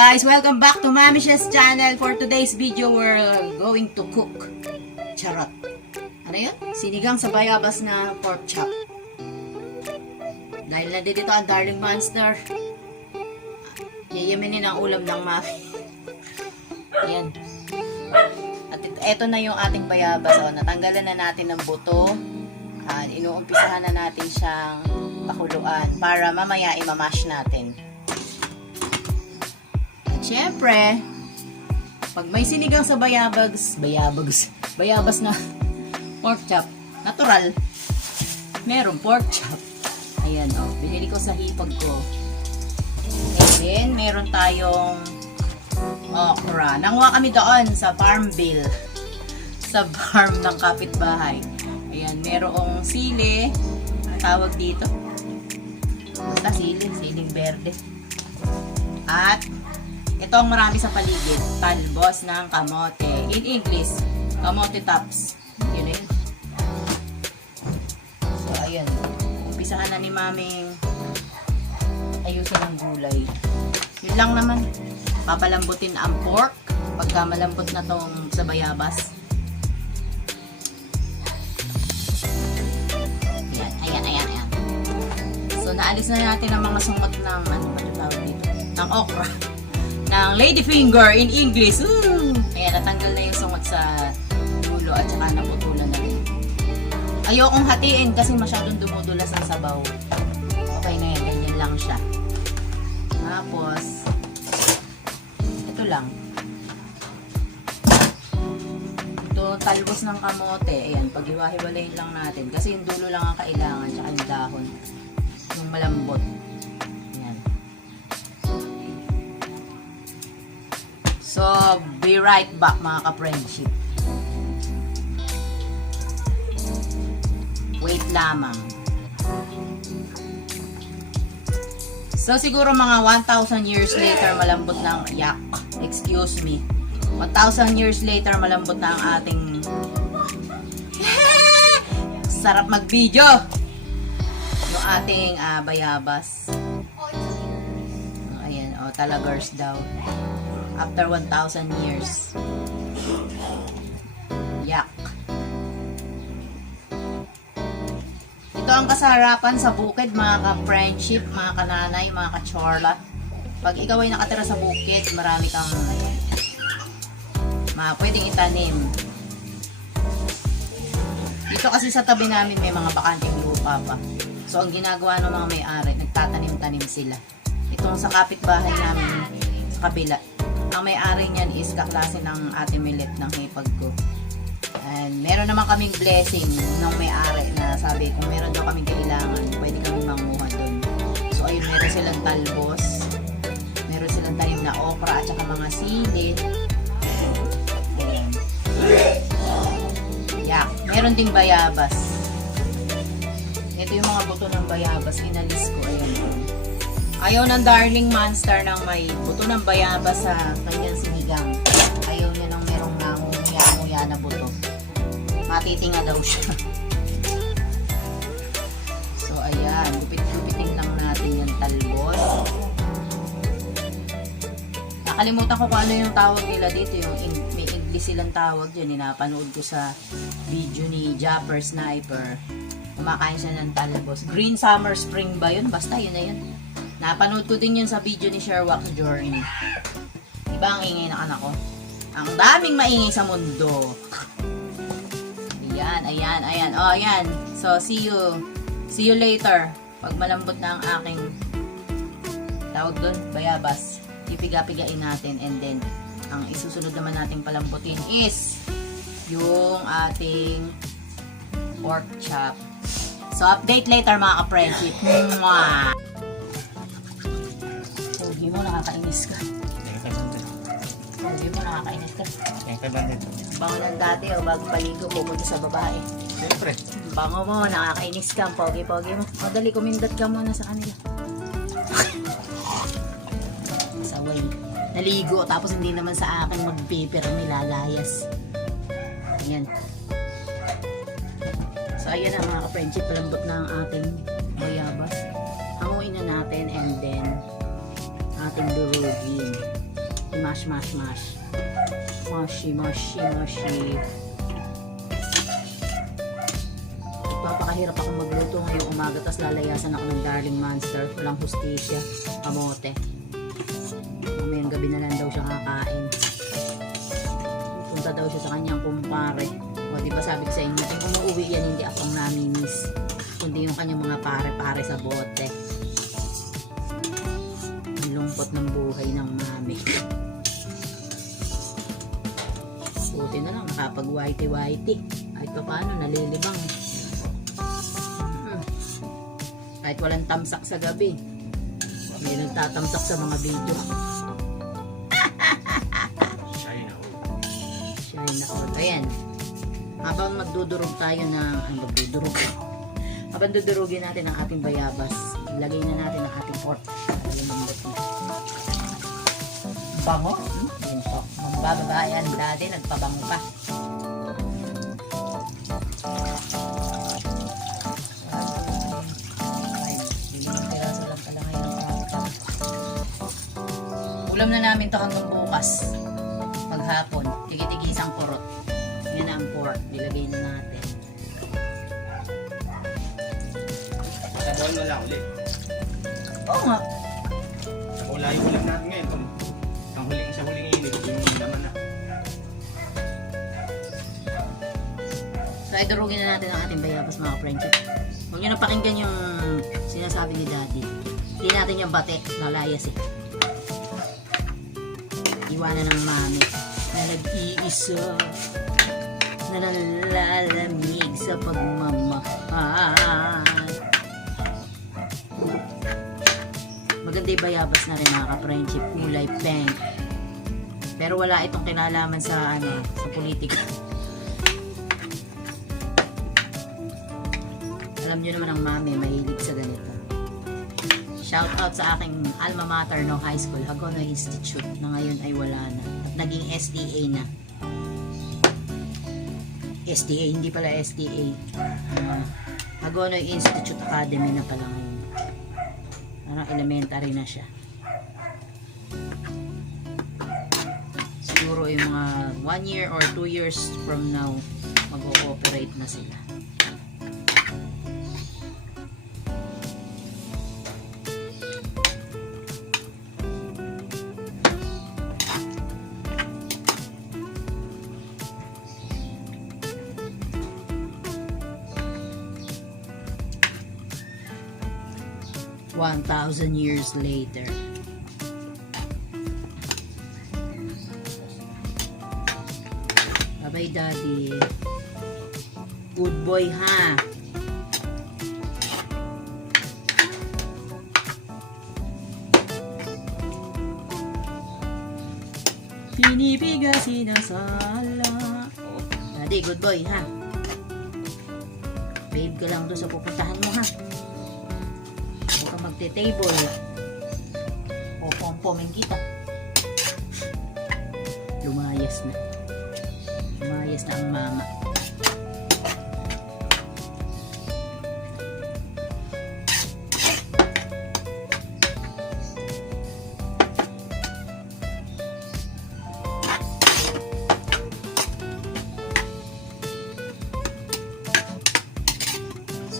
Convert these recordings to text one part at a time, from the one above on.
guys, welcome back to Mami Sh's channel. For today's video, we're going to cook charot. Ano yun? Sinigang sa bayabas na pork chop. Dahil nandito ang darling monster, yayaminin ang ulam ng Mami. Ayan. At ito na yung ating bayabas. O, natanggalan na natin ng buto. Inuumpisahan na natin siyang pakuluan para mamaya imamash natin. Siyempre, pag may sinigang sa bayabas na pork chop, natural, meron pork chop. Ayan o, binili ko sa hipag ko. And then, meron tayong okra. Nanguha kami doon sa farm bill, sa farm ng kapitbahay. Ayan, merong sili, ang tawag dito. Basta siling berde. At ito ang marami sa paligid, talbos ng kamote. In English, kamote tops. Yun yun. So, ayun. Umpisahan na ni Maming ayusin ang gulay. Yun lang naman. Papalambutin ang pork pagka malambot na tong sa bayabas. Ayan. So, naalis na natin ang mga sungot ng, ano ba yung tawag dito? Ng okra. Ng lady finger in English. Ooh! Ayan, natanggal na yung sungot sa ulo at saka naputulan na rin. Ayokong hatiin kasi masyadong dumudulas ang sabaw. Okay na yan, ganyan lang siya. Tapos, ito lang. Ito, talbos ng kamote. Ayan, paghiwa-hiwalayin lang natin. Kasi yung dulo lang ang kailangan, tsaka yung dahon. Yung malambot. So, be right back mga ka-friendship. Wait lamang. So, siguro mga 1,000 years later, malambot na ang yak. Excuse me. 1,000 years later, malambot na ang ating sarap mag-video. Yung ating bayabas. Ayan, talagers daw. After 1,000 years. Yak. Ito ang kasarapan sa bukid, mga ka-friendship, mga kananay, mga ka-chorla. Pag ikaw ay nakatira sa bukid, marami kang pwedeng itanim. Dito kasi sa tabi namin may mga bakanting lupa pa. So, ang ginagawa ng mga may-ari, nagtatanim-tanim sila. Itong sa kapitbahay namin, sa kabila. Ang may-ari niyan is kaklase ng ate Milet ng hipag ko. And meron naman kaming blessing ng may-ari na sabi kung meron daw kaming kailangan, pwede kami manguha doon. So ayun, meron silang talbos, meron silang tanim na okra at saka mga sili. Ayan. Yak. Meron ding bayabas. Ito yung mga buto ng bayabas, inalis ko. Ayan. Ayaw ng darling monster ng may buto ng bayabas sa kanyang sinigang. Ayaw niya ng merong nangunguya-nguya na buto. Matitinga daw siya. So, ayan. Gupit-gupitin lang natin yung talbos. Nakalimutan ko kung ano yung tawag nila dito. Yung may English silang tawag dyan. Napanood ko sa video ni Japper Sniper. Kumakain siya ng talbos. Green Summer Spring ba yun? Basta yun na yun. Napanood ko din yun sa video ni Sherlock's Journey. Diba ang ingay ng anak ko? Ang daming maingay sa mundo. Ayan. O, ayan. So, see you later. Pag malambot na ang aking tawag doon, bayabas. Ipiga-pigain natin. And then, ang isusunod naman nating palambutin is yung ating pork chop. So, update later mga ka-friendship. Mwah! Pogi mo, nakakainis ka. Pogi mo, nakakainis ka. Bango ng dati o bago paligo, pupunta sa babae. Siyempre. Bango mo, nakakainis ka. Pogi-pogi mo. Madali, kumindat ka muna sa kanila. Saway. Naligo, tapos hindi naman sa akin mag-paper, nilalayas. Ayan. So, ayan na mga ka-friendship. Palambot na ang ating bayabas. Hanguin na natin and then ating durugin. I-mash, mash, mash. Mashi, mashi, mashi. Papakahirap ako magluto ngayong umaga, tapos lalayasan ako ng Darling Monster. Walang hustisya. Kamote. Mamayang gabi na lang daw siya kakain. Punta daw siya sa kanyang kumpare. O, di ba sabi ko sa inyo, kung umuwi yan, hindi ako ang namimiss, kundi yung kanyang mga pare-pare sa bote. Ang lungkot ng buhay ng mami. Buti na lang, nakapag-whitey-whitey. Kahit pa paano, nalilibang. Kahit walang tamsak sa gabi, may nagtatamsak sa mga video. Shine all. Ayan. Habang magdudurog tayo habang dudurugin natin ang ating bayabas, ilagay na natin ang ating pork. Bango? Yun po. Magbababayan dati, nagpabango pa. Ulam na namin to hanggang bukas. Maghapon. Tigi-tigisang kurot. Yan na ang pork. Nilagay na natin. Sabawan mo lang ulit. Oo nga. Wala yung ulam natin ngayon. Sa huling init, yung naman na. So, idurugin na natin ang ating bayabas, mga friendship. Huwag nyo na pakinggan yung sinasabi ni Daddy. Hindi natin yung bate. Nalayas eh. Iwanan ng mami na nag-iisa, na nalalamig sa pagmamahal. Maganda yung bayabas na rin, mga ka-friendship, kulay pink. Pero wala itong kinalaman sa sa politika. Alam nyo naman ang mami, mahilig sa ganito. Shout out sa aking alma mater no high school, Hagonoy Institute, na ngayon ay wala na. At naging SDA na. SDA, hindi pala SDA. Hagonoy Institute Academy na pala ngayon. Parang elementary na siya. Siguro yung mga 1 year or 2 years from now, mag-ooperate na sila. One 1,000 years later. Bye-bye, Daddy. Good boy, ha? Pinipiga sinasala. Daddy, good boy, ha? Babe ka lang doon sa pupuntahan mo, ha? Magte-table. O pom-pomin kita. Lumayas na. Lumayas na ang mama.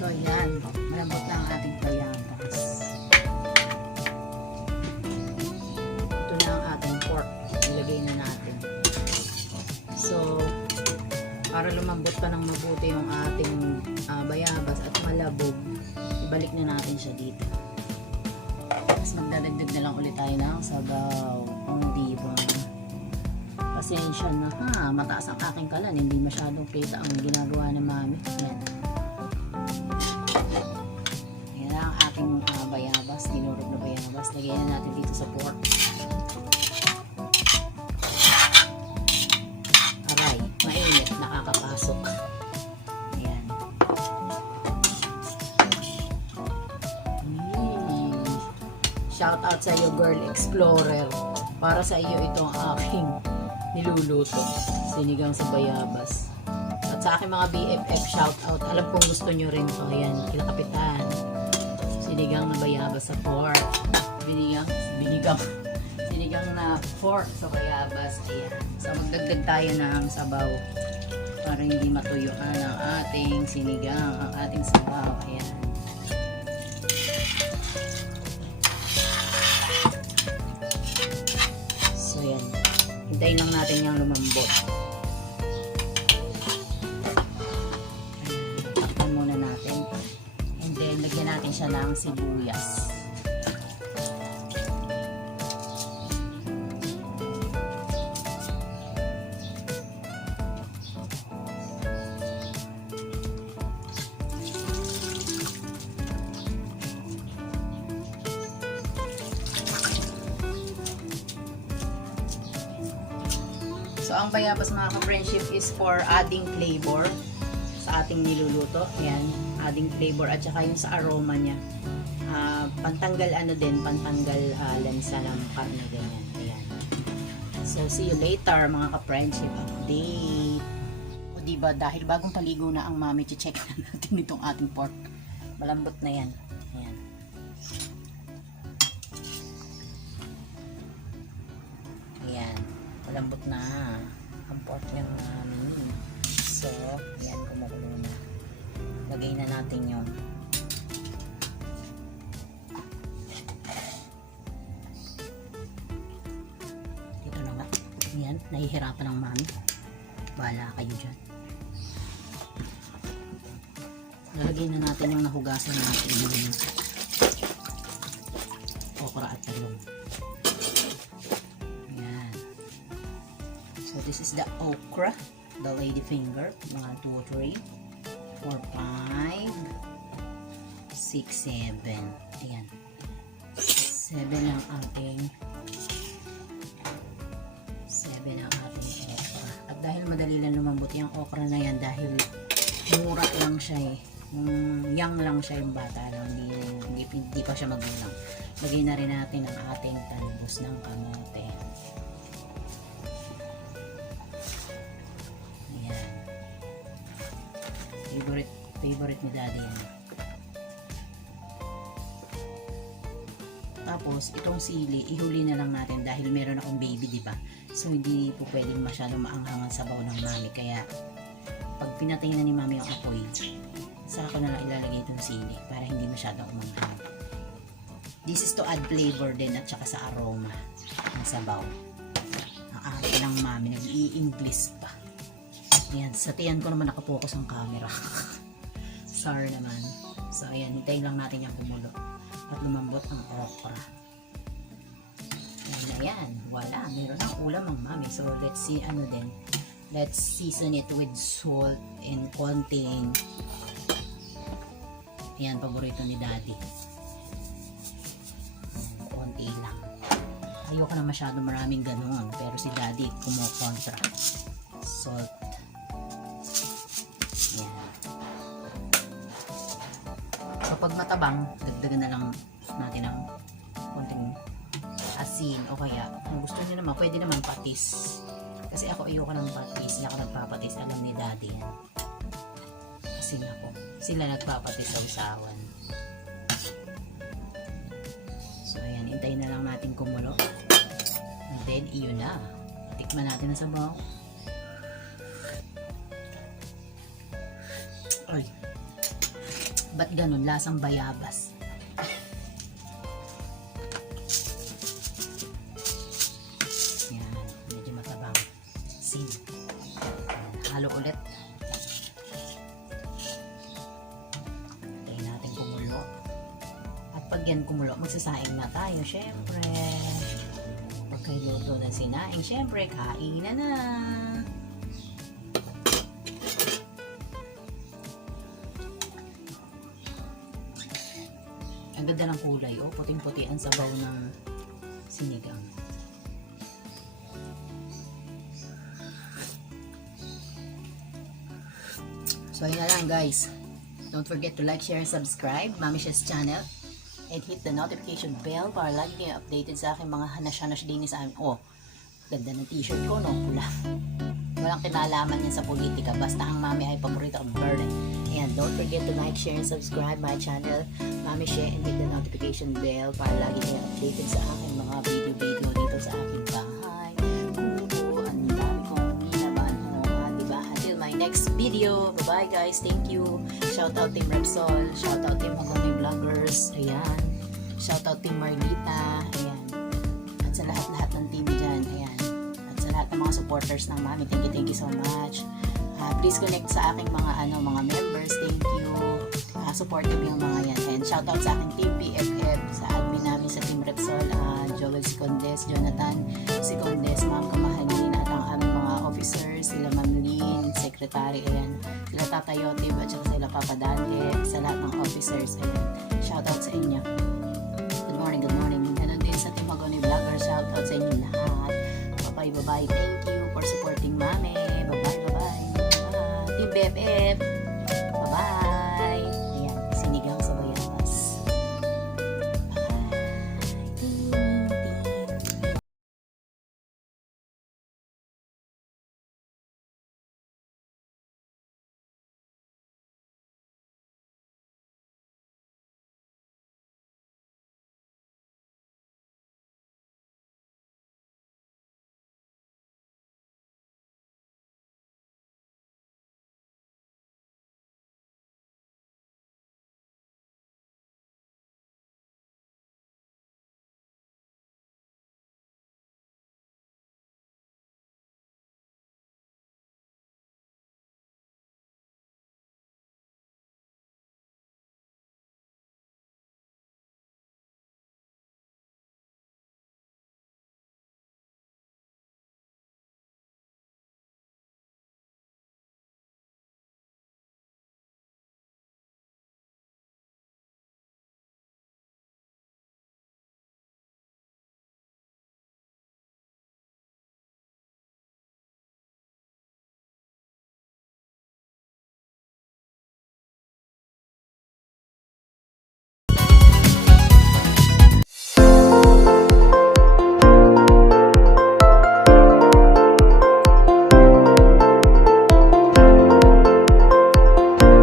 So yan, malambot na ang ating bayabas. Ito na ang ating pork. Ilagay na natin. So, para lumambot pa ng mabuti yung ating bayabas at malabog, ibalik na natin siya dito. Tapos magdadagdag na lang ulit tayo ng sabaw. Kung di ba? Pasensya na ha. Mataas ang aking kalan. Hindi masyadong kita ang ginagawa ng mami. Yan. Yan ang ating bayabas. Dinurog na bayabas. Lagyan na natin dito sa pork. Aray. Mainit. Nakakapasok. Ayan. Shout out sa iyo, Girl Explorer. Para sa iyo itong aking niluluto. Sinigang sa bayabas. At sa aking mga BFF, shout out. Alam kong gusto nyo rin to. Ayan, kila Kapitan. Sinigang na bayabas sa pork. Sinigang sinigang na pork sa bayabas. Ayan. So magdagdag tayo ng sabaw para hindi matuyuan ang ating sinigang, ang ating sabaw. Ayan. So yan. Hintayin lang natin yung lumambot. Ayan. Takpan muna natin. And then lagyan natin siya ng sibuyas. So, ang bayabas mga ka-friendship is for adding flavor sa ating niluluto. Ayan, adding flavor at saka yung sa aroma niya. Pantanggal pantanggal lansa ng karne ganyan. Ayan. So, see you later mga ka-friendship update. O diba, dahil bagong paligo na ang mami, check na natin itong ating pork. Malambot na yan. Ayan. Ayan. Malambot na ang pork ng mami. So, ayan, kumukulo na. Lagay na natin yun. Dito na nga. Ayan, nahihirapan ng mami. Bahala kayo dyan. Lalagay na natin yung nahugasan natin yung okra at talong. So this is the okra, the lady finger, mga 2, 3, 4, 5, 6, 7. Ayan. 7 ang ating okra. At dahil madali lang lumambot yung okra na yan, dahil mura lang siya eh. Young lang siya, yung bata lang, hindi pa siya magulang. Lagyan na rin natin ang ating talbos ng kamote. Favorite ni daddy yan. Tapos itong sili ihuli na lang natin dahil meron akong baby, di ba? So hindi po pwedeng masyadong maanghangan sa sabaw ng mami, kaya pag pinatay na ni mami yung apoy, saka ko na lang ilalagay itong sili para hindi masyadong umanghang. This is to add flavor din at saka sa aroma ng sabaw. Ang arte ng mami, nag-i-English pa. Ayan, sa tiyan ko naman nakapokus ang camera. Sorry naman. So, ayan, hintayin lang natin yung kumulo at lumambot ang okra. Ayan na yan. Wala, meron ang ulam ang mami. So, let's see, let's season it with salt and konting, ayan, paborito ni daddy. Ayan, konti lang. Ayoko na masyado maraming ganun, pero si daddy kumukontra. Salt. Kapag matabang, dagdagan na lang natin ng konting asin o kaya kung gusto niyo naman, pwede naman patis. Kasi ako ayoko ng patis, hindi ako nagpapatis, alam ni daddy yan. Kasi ako, sila nagpapatis sa usawan. So ayan, hintayin na lang natin kumulo. And then, iyon na. Tikman natin ang sabaw. Ay, ba't ganun? Lasang bayabas. Yan, medyo matabang. Sin. Halo ulit. Hintayin natin kumulo. At pag yan kumulo, magsasaing na tayo, syempre. Pag kayo luto ng sinaing, syempre, kainan na. Ang ganda ng kulay, oh, puting-puti ang sabaw ng sinigang. So ayun na lang guys. Don't forget to like, share, and subscribe Mami Sh's channel and hit the notification bell para lagi kayo updated sa aking mga hanash-hanash din sa amin. Oh, ganda ng t-shirt ko, no? Pula. Walang kinalaman yan sa politika. Basta ang mami ay paborito ang bird. And don't forget to like, share, and subscribe my channel, Mami She, and hit the notification bell para lagi kayo updated sa aking mga video dito sa aking bahay. Oo, ang dami kong hinaban. Diba? Until my next video. Bye-bye guys. Thank you. Shout out Team Repsol. Shout out Team Magoni Vloggers. Ayan. Shout out Team Marlita. Ayan. At sa lahat-lahat ng team dyan. Ayan. At sa lahat ng mga supporters ng Mami. Thank you so much. Please connect sa aking mga members. Thank you. Supportive yung mga yan. And shout out sa aking Team PFF, sa admin namin sa Team Repsol, Joel Sicondes, Jonathan Sicondes, Ma'am Kamahalin, at ang aming mga officers, sila Ma'am Lynn, Secretary, ayan, sila Tata Yotib, at sila Papa Dante, sa lahat ng officers, ayan. Shout out sa inyo. Good morning, good morning. Ganon din sa Team Magoni Vlogger, shout out sa inyo lahat. Bye-bye. Thank you for supporting Mami. Bye-bye. Team BFF.